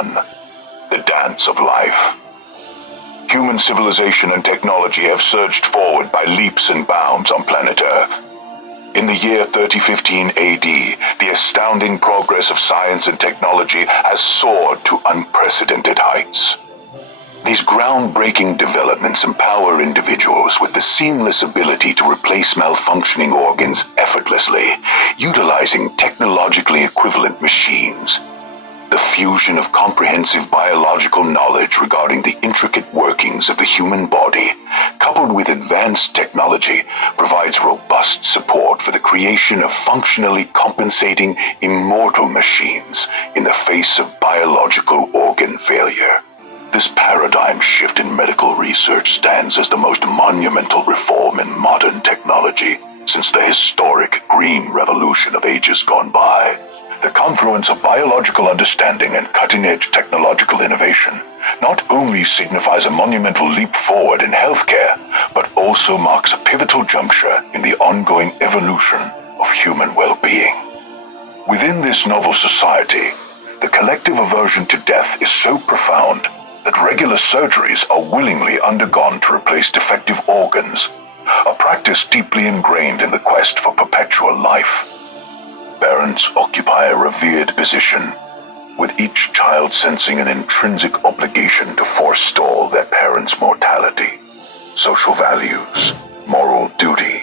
begun. The dance of life. Human civilization and technology have surged forward by leaps and bounds on planet Earth. In the year 3015 AD, the astounding progress of science and technology has soared to unprecedented heights. These groundbreaking developments empower individuals with the seamless ability to replace malfunctioning organs effortlessly, utilizing technologically equivalent machines. The fusion of comprehensive biological knowledge regarding the intricate workings of the human body, coupled with advanced technology, provides robust support for the creation of functionally compensating immortal machines in the face of biological organ failure. This paradigm shift in medical research stands as the most monumental reform in modern technology since the historic Green Revolution of ages gone by. The confluence of biological understanding and cutting-edge technological innovation not only signifies a monumental leap forward in healthcare, but also marks a pivotal juncture in the ongoing evolution of human well-being. Within this novel society, the collective aversion to death is so profound that regular surgeries are willingly undergone to replace defective organs, a practice deeply ingrained in the quest for perpetual life. Parents occupy a revered position, with each child sensing an intrinsic obligation to forestall their parents' mortality. Social values, moral duty,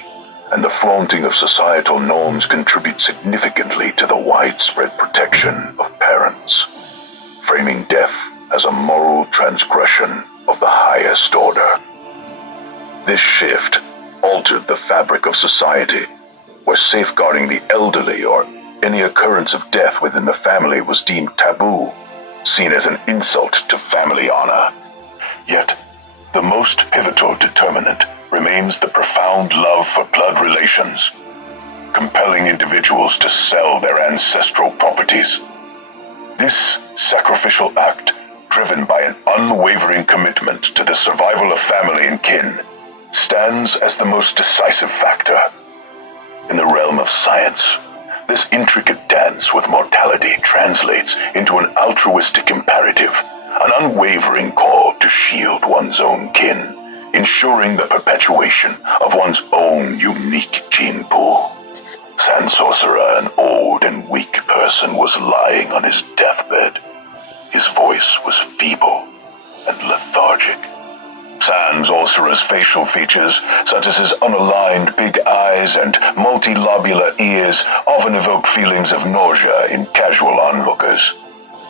and the flaunting of societal norms contribute significantly to the widespread protection of parents, framing death as a moral transgression of the highest order. This shift altered the fabric of society, where safeguarding the elderly or any occurrence of death within the family was deemed taboo, seen as an insult to family honor. Yet, the most pivotal determinant remains the profound love for blood relations, compelling individuals to sell their ancestral properties. This sacrificial act, driven by an unwavering commitment to the survival of family and kin, stands as the most decisive factor. In the realm of science, this intricate dance with mortality translates into an altruistic imperative, an unwavering call to shield one's own kin, ensuring the perpetuation of one's own unique gene pool. Sand Sorcerer, an old and weak person, was lying on his deathbed. His voice was feeble and lethargic. Sand Sorcerer's facial features, such as his unaligned big eyes and multilobular ears, often evoke feelings of nausea in casual onlookers.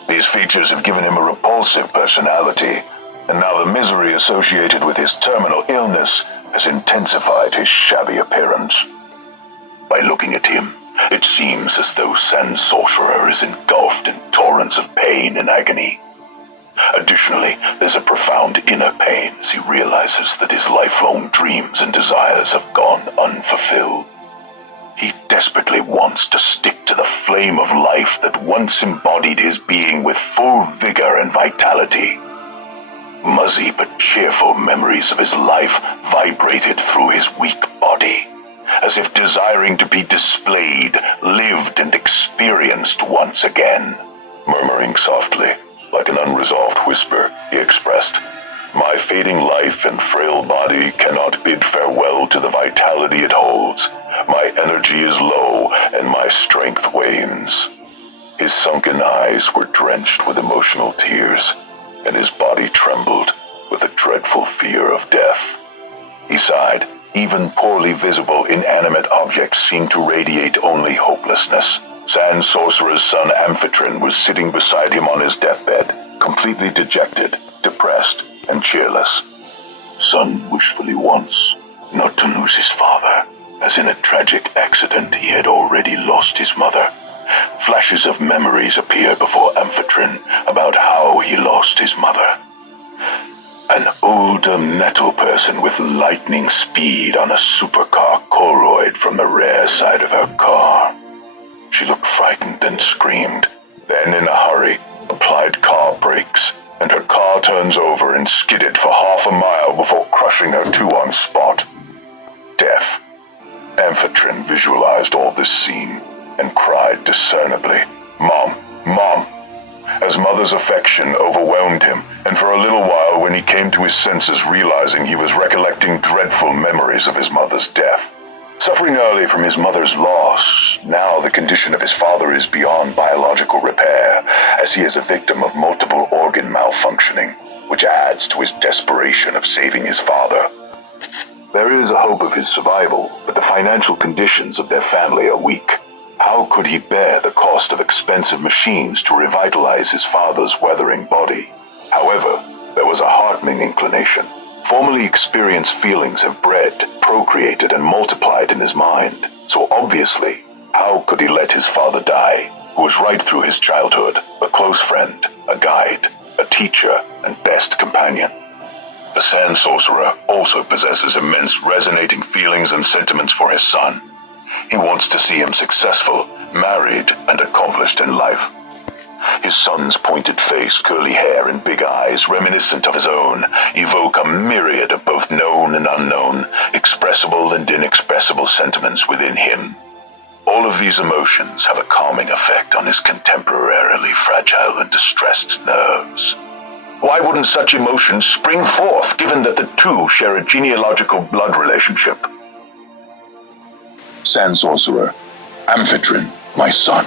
These features have given him a repulsive personality, and now the misery associated with his terminal illness has intensified his shabby appearance. By looking at him, it seems as though Sand Sorcerer is engulfed in torrents of pain and agony. Additionally, there's a profound inner pain as he realizes that his lifelong dreams and desires have gone unfulfilled. He desperately wants to stick to the flame of life that once embodied his being with full vigor and vitality. Muzzy but cheerful memories of his life vibrated through his weak body, as if desiring to be displayed, lived, and experienced once again. Murmuring softly, like an unresolved whisper, he expressed, "My fading life and frail body cannot bid farewell to the vitality it holds. My energy is low, and my strength wanes." His sunken eyes were drenched with emotional tears, and his body trembled with a dreadful fear of death. He sighed. Even poorly visible inanimate objects seemed to radiate only hopelessness. Sand Sorcerer's son Amphitryon was sitting beside him on his deathbed, completely dejected, depressed, and cheerless. Son wishfully wants not to lose his father, as in a tragic accident he had already lost his mother. Flashes of memories appeared before Amphitryon about how he lost his mother. An older metal person with lightning speed on a supercar Colroyd from the rear side of her car. She looked frightened and screamed, then in a hurry, applied car brakes, and her car turns over and skidded for half a mile before crushing her to on spot. Death. Amphitryon visualized all this scene and cried discernibly, "Mom, Mom!" as mother's affection overwhelmed him, and for a little while when he came to his senses realizing he was recollecting dreadful memories of his mother's death. Suffering early from his mother's loss, now the condition of his father is beyond biological repair, as he is a victim of multiple organ malfunctioning, which adds to his desperation of saving his father. There is a hope of his survival, but the financial conditions of their family are weak. How could he bear the cost of expensive machines to revitalize his father's weathering body? However, there was a heartening inclination. Formerly experienced feelings have bred, procreated, and multiplied in his mind. So obviously, how could he let his father die, who was right through his childhood, a close friend, a guide, a teacher, and best companion? The Sand Sorcerer also possesses immense resonating feelings and sentiments for his son. He wants to see him successful, married, and accomplished in life. His son's pointed face, curly hair, and big eyes, reminiscent of his own, evoke a myriad of both known and unknown, expressible and inexpressible sentiments within him. All of these emotions have a calming effect on his contemporarily fragile and distressed nerves. Why wouldn't such emotions spring forth, given that the two share a genealogical blood relationship? Sand Sorcerer, Amphitryon, my son.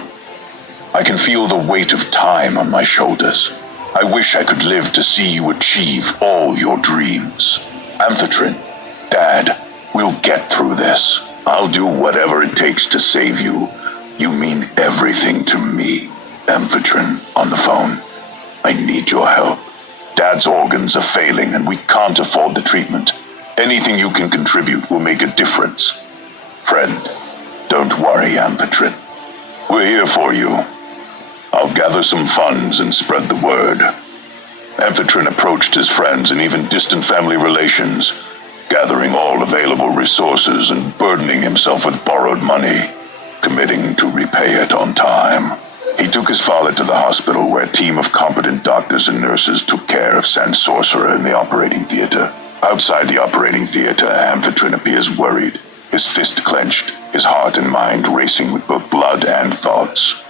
I can feel the weight of time on my shoulders. I wish I could live to see you achieve all your dreams. Amphitryon, Dad, we'll get through this. I'll do whatever it takes to save you. You mean everything to me. Amphitryon, on the phone. I need your help. Dad's organs are failing and we can't afford the treatment. Anything you can contribute will make a difference. Friend, don't worry, Amphitryon. We're here for you. I'll gather some funds and spread the word. Amphitryon approached his friends and even distant family relations, gathering all available resources and burdening himself with borrowed money, committing to repay it on time. He took his father to the hospital where a team of competent doctors and nurses took care of Sand Sorcerer in the operating theater. Outside the operating theater, Amphitryon appears worried, his fist clenched, his heart and mind racing with both blood and thoughts.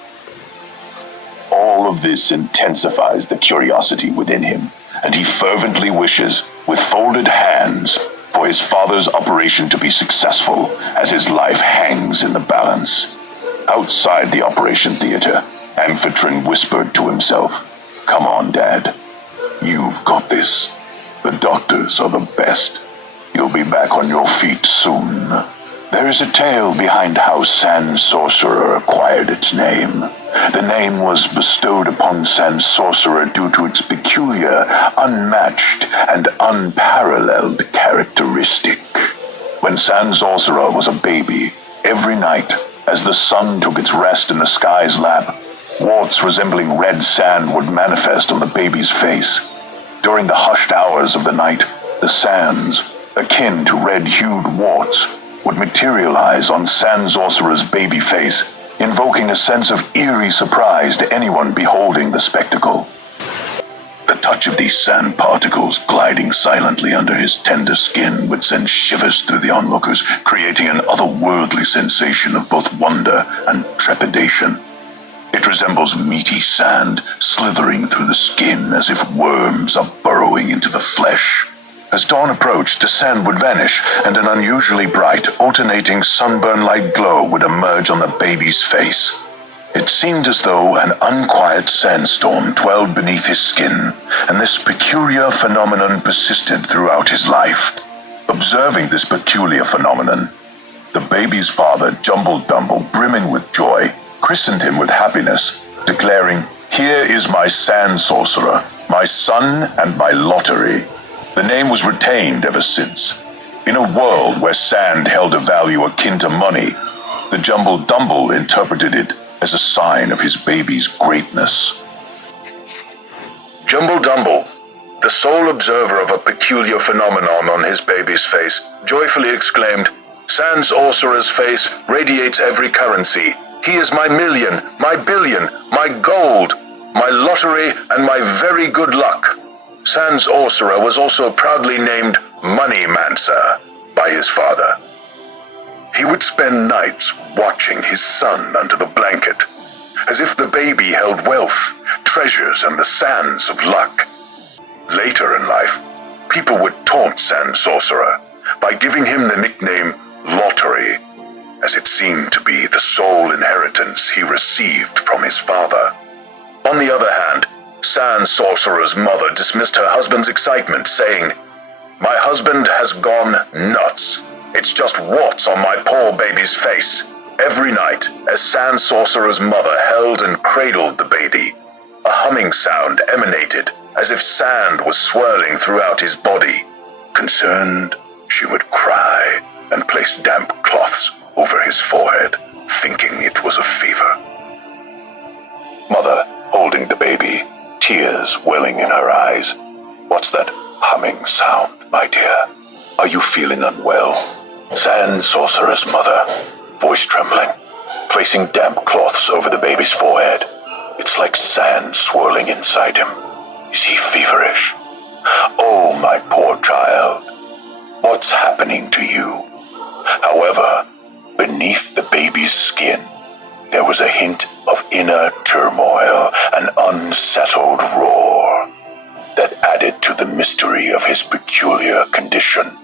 All of this intensifies the curiosity within him, and he fervently wishes, with folded hands, for his father's operation to be successful as his life hangs in the balance. Outside the operation theater, Amphitryon whispered to himself, "Come on, Dad. You've got this. The doctors are the best. You'll be back on your feet soon." There is a tale behind how Sand Sorcerer acquired its name. The name was bestowed upon Sand Sorcerer due to its peculiar, unmatched, and unparalleled characteristic. When Sand Sorcerer was a baby, every night, as the sun took its rest in the sky's lap, warts resembling red sand would manifest on the baby's face. During the hushed hours of the night, the sands, akin to red-hued warts, would materialize on Sand Sorcerer's baby face, invoking a sense of eerie surprise to anyone beholding the spectacle. The touch of these sand particles gliding silently under his tender skin would send shivers through the onlookers, creating an otherworldly sensation of both wonder and trepidation. It resembles meaty sand slithering through the skin as if worms are burrowing into the flesh. As dawn approached, the sand would vanish, and an unusually bright, alternating sunburn-like glow would emerge on the baby's face. It seemed as though an unquiet sandstorm dwelled beneath his skin, and this peculiar phenomenon persisted throughout his life. Observing this peculiar phenomenon, the baby's father, Jumble Dumble, brimming with joy, christened him with happiness, declaring, "Here is my Sand Sorcerer, my son and my lottery." The name was retained ever since. In a world where sand held a value akin to money, the Jumble Dumble interpreted it as a sign of his baby's greatness. Jumble Dumble, the sole observer of a peculiar phenomenon on his baby's face, joyfully exclaimed, "Sand Sorcerer's face radiates every currency. He is my million, my billion, my gold, my lottery, and my very good luck." Sand Sorcerer was also proudly named Money Mancer by his father. He would spend nights watching his son under the blanket. As if the baby held wealth, treasures and the sands of luck. Later in life, people would taunt Sand Sorcerer by giving him the nickname Lottery, as it seemed to be the sole inheritance he received from his father. On the other hand, Sand Sorcerer's mother dismissed her husband's excitement, saying, "My husband has gone nuts. It's just warts on my poor baby's face." Every night, as Sand Sorcerer's mother held and cradled the baby, a humming sound emanated as if sand was swirling throughout his body. Concerned, she would cry and place damp cloths over his forehead, thinking it was a fever. Mother, holding the baby, tears welling in her eyes. "What's that humming sound, my dear? Are you feeling unwell?" Sand Sorcerer's mother, voice trembling, placing damp cloths over the baby's forehead. "It's like sand swirling inside him. Is he feverish? Oh, my poor child. What's happening to you?" However, beneath the baby's skin, there was a hint of inner turmoil, an unsettled roar that added to the mystery of his peculiar condition.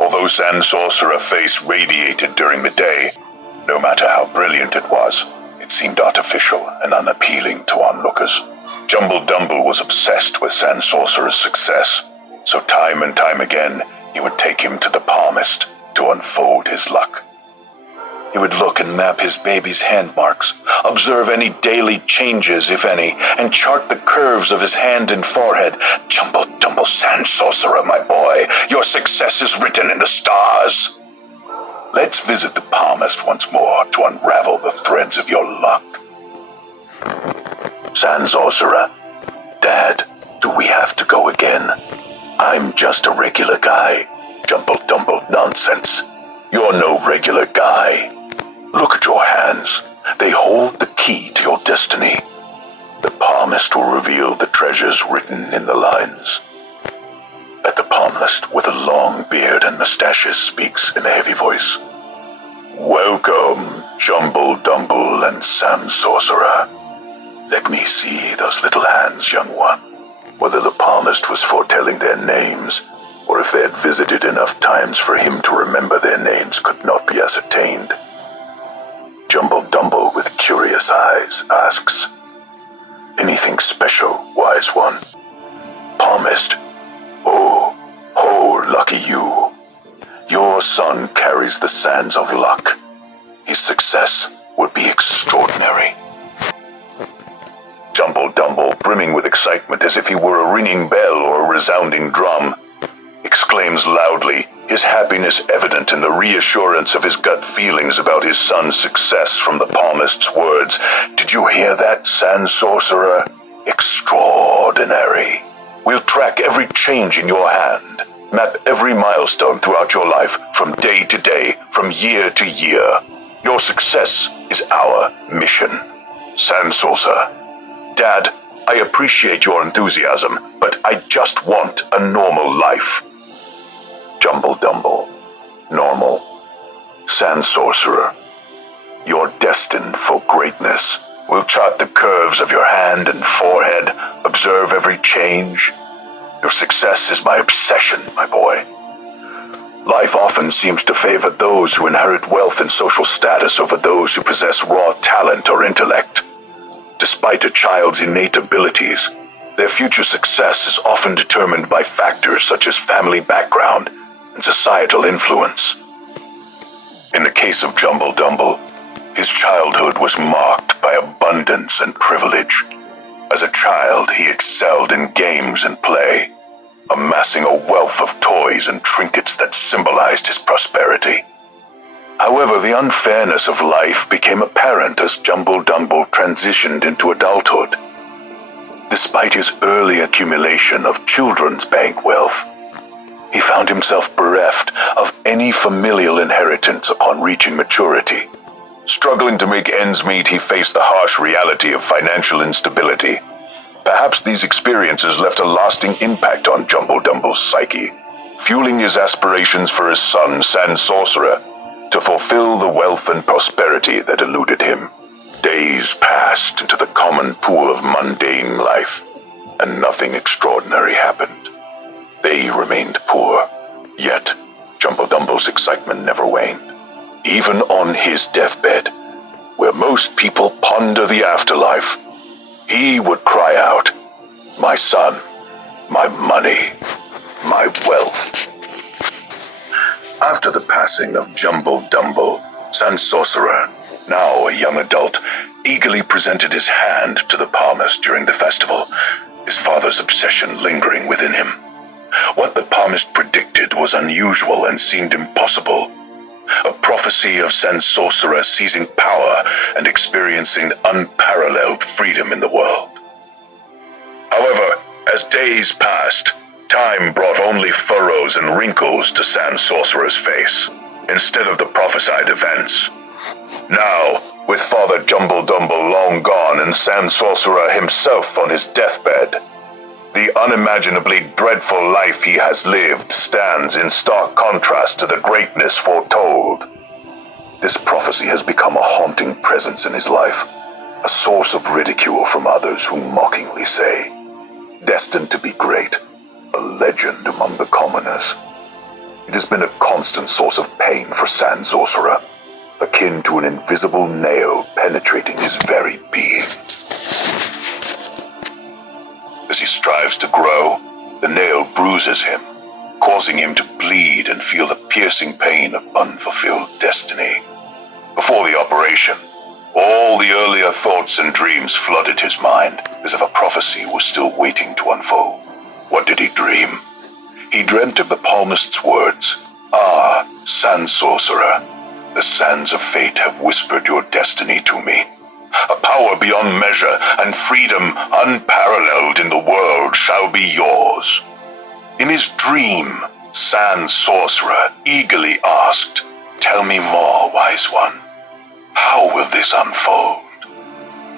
Although Sand Sorcerer's face radiated during the day, no matter how brilliant it was, it seemed artificial and unappealing to onlookers. Jumble Dumble was obsessed with Sand Sorcerer's success, so time and time again he would take him to the palmist to unfold his luck. He would look and map his baby's hand marks, observe any daily changes, if any, and chart the curves of his hand and forehead. "Jumble Dumble Sand Sorcerer, my boy, your success is written in the stars. Let's visit the palmist once more to unravel the threads of your luck." "Sand Sorcerer, Dad, do we have to go again? I'm just a regular guy." "Jumble Dumble, nonsense. You're no regular guy. Look at your hands. They hold the key to your destiny. The palmist will reveal the treasures written in the lines." At the palmist, with a long beard and mustaches, speaks in a heavy voice. "Welcome, Jumble Dumble and Sand Sorcerer. Let me see those little hands, young one." Whether the palmist was foretelling their names, or if they had visited enough times for him to remember their names, could not be ascertained. Jumble Dumble, with curious eyes, asks, "Anything special, wise one?" Palmist, "Oh, lucky you. Your son carries the sands of luck. His success would be extraordinary." Jumble Dumble, brimming with excitement as if he were a ringing bell or a resounding drum, exclaims loudly, his happiness evident in the reassurance of his gut feelings about his son's success from the palmist's words. "Did you hear that, Sand Sorcerer? Extraordinary. We'll track every change in your hand, map every milestone throughout your life, from day to day, from year to year. Your success is our mission." Sand Sorcerer, "Dad, I appreciate your enthusiasm, but I just want a normal life." Jumble Dumble, normal. Sand Sorcerer, "You're destined for greatness. We'll chart the curves of your hand and forehead, observe every change. Your success is my obsession, my boy. Life often seems to favor those who inherit wealth and social status over those who possess raw talent or intellect. Despite a child's innate abilities, their future success is often determined by factors such as family background and societal influence. In the case of Jumble Dumble, his childhood was marked by abundance and privilege. As a child, he excelled in games and play, amassing a wealth of toys and trinkets that symbolized his prosperity. However, the unfairness of life became apparent as Jumble Dumble transitioned into adulthood. Despite his early accumulation of children's bank wealth, he found himself bereft of any familial inheritance upon reaching maturity. Struggling to make ends meet, he faced the harsh reality of financial instability. Perhaps these experiences left a lasting impact on Jumble Dumble's psyche, fueling his aspirations for his son, Sand Sorcerer, to fulfill the wealth and prosperity that eluded him. Days passed into the common pool of mundane life, and nothing extraordinary happened. They remained poor, yet Jumbo-Dumbo's excitement never waned. Even on his deathbed, where most people ponder the afterlife, he would cry out, "My son, my money, my wealth." After the passing of Jumbo-Dumbo, Sand Sorcerer, now a young adult, eagerly presented his hand to the palmist during the festival, his father's obsession lingering within him. What the palmist predicted was unusual and seemed impossible. A prophecy of Sand Sorcerer seizing power and experiencing unparalleled freedom in the world. However, as days passed, time brought only furrows and wrinkles to Sand Sorcerer's face, instead of the prophesied events. Now, with Father Jumbo-Dumbo long gone and Sand Sorcerer himself on his deathbed, the unimaginably dreadful life he has lived stands in stark contrast to the greatness foretold. This prophecy has become a haunting presence in his life, a source of ridicule from others who mockingly say, "Destined to be great, a legend among the commoners." It has been a constant source of pain for Sand Sorcerer, akin to an invisible nail penetrating his very being. As he strives to grow, the nail bruises him, causing him to bleed and feel the piercing pain of unfulfilled destiny. Before the operation, all the earlier thoughts and dreams flooded his mind, as if a prophecy was still waiting to unfold. What did he dream? He dreamt of the palmist's words, "Ah, Sand Sorcerer, the sands of fate have whispered your destiny to me. A power beyond measure and freedom unparalleled in the world shall be yours." In his dream, Sand Sorcerer eagerly asked, "Tell me more, wise one. How will this unfold?"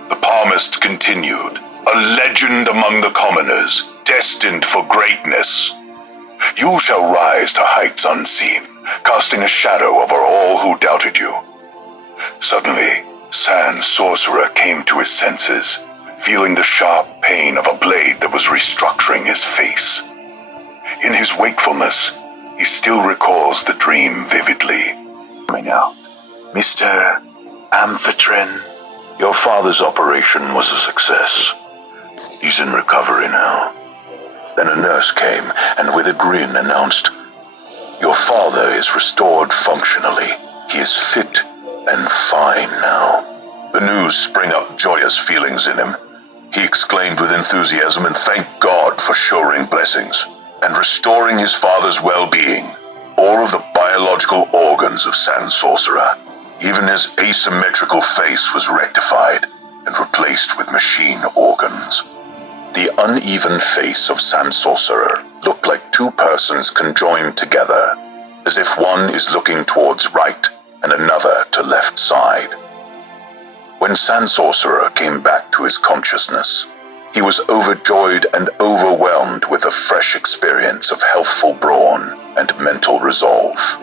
The palmist continued, "A legend among the commoners, destined for greatness. You shall rise to heights unseen, casting a shadow over all who doubted you." Suddenly, Sand Sorcerer came to his senses, feeling the sharp pain of a blade that was restructuring his face. In his wakefulness, he still recalls the dream vividly. Coming out, "Mr. Amphitryon, your father's operation was a success. He's in recovery now." Then a nurse came and with a grin announced, "Your father is restored functionally. He is fit and fine now." The news sprang up joyous feelings in him. He exclaimed with enthusiasm and thanked God for showering blessings and restoring his father's well-being. All of the biological organs of Sand Sorcerer, even his asymmetrical face, was rectified and replaced with machine organs. The uneven face of Sand Sorcerer looked like two persons conjoined together, as if one is looking towards right and another to left side. When Sand Sorcerer came back to his consciousness, he was overjoyed and overwhelmed with a fresh experience of healthful brawn and mental resolve.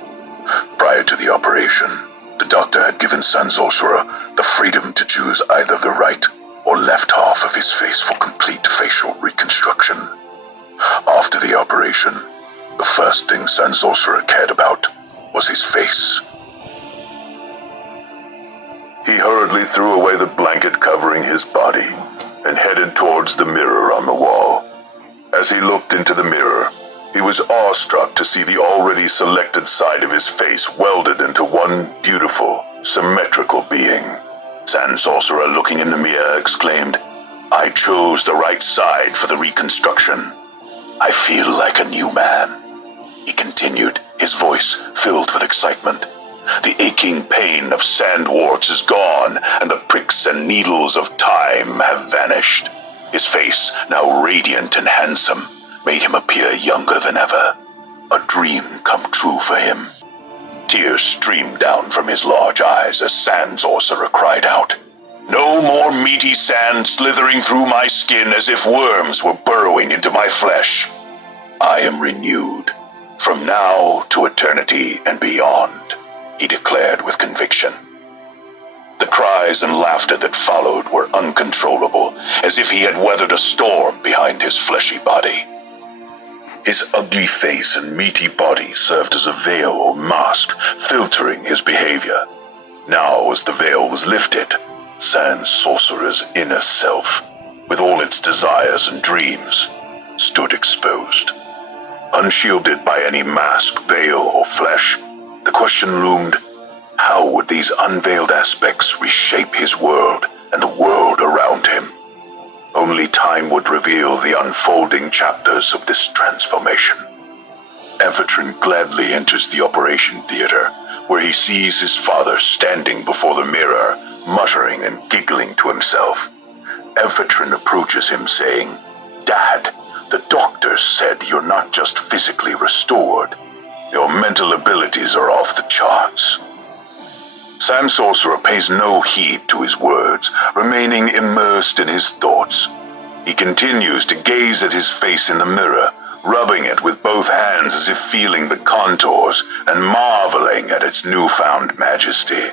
Prior to the operation, the doctor had given Sand Sorcerer the freedom to choose either the right or left half of his face for complete facial reconstruction. After the operation, the first thing Sand Sorcerer cared about was his face. He hurriedly threw away the blanket covering his body and headed towards the mirror on the wall. As he looked into the mirror, he was awestruck to see the already selected side of his face welded into one beautiful, symmetrical being. Sand Sorcerer, looking in the mirror, exclaimed, "I chose the right side for the reconstruction. I feel like a new man," he continued, his voice filled with excitement. "The aching pain of sand warts is gone, and the pricks and needles of time have vanished." His face, now radiant and handsome, made him appear younger than ever. A dream come true for him. Tears streamed down from his large eyes as Sand Sorcerer cried out, "No more meaty sand slithering through my skin as if worms were burrowing into my flesh. I am renewed, from now to eternity and beyond," he declared with conviction. The cries and laughter that followed were uncontrollable, as if he had weathered a storm behind his fleshy body. His ugly face and meaty body served as a veil or mask, filtering his behavior. Now, as the veil was lifted, Sand Sorcerer's inner self, with all its desires and dreams, stood exposed. Unshielded by any mask, veil, or flesh, the question loomed, how would these unveiled aspects reshape his world and the world around him? Only time would reveal the unfolding chapters of this transformation. Amphitryon gladly enters the operation theater, where he sees his father standing before the mirror, muttering and giggling to himself. Amphitryon approaches him saying, "Dad, the doctors said you're not just physically restored. Your mental abilities are off the charts." Sand Sorcerer pays no heed to his words, remaining immersed in his thoughts. He continues to gaze at his face in the mirror, rubbing it with both hands as if feeling the contours and marveling at its newfound majesty.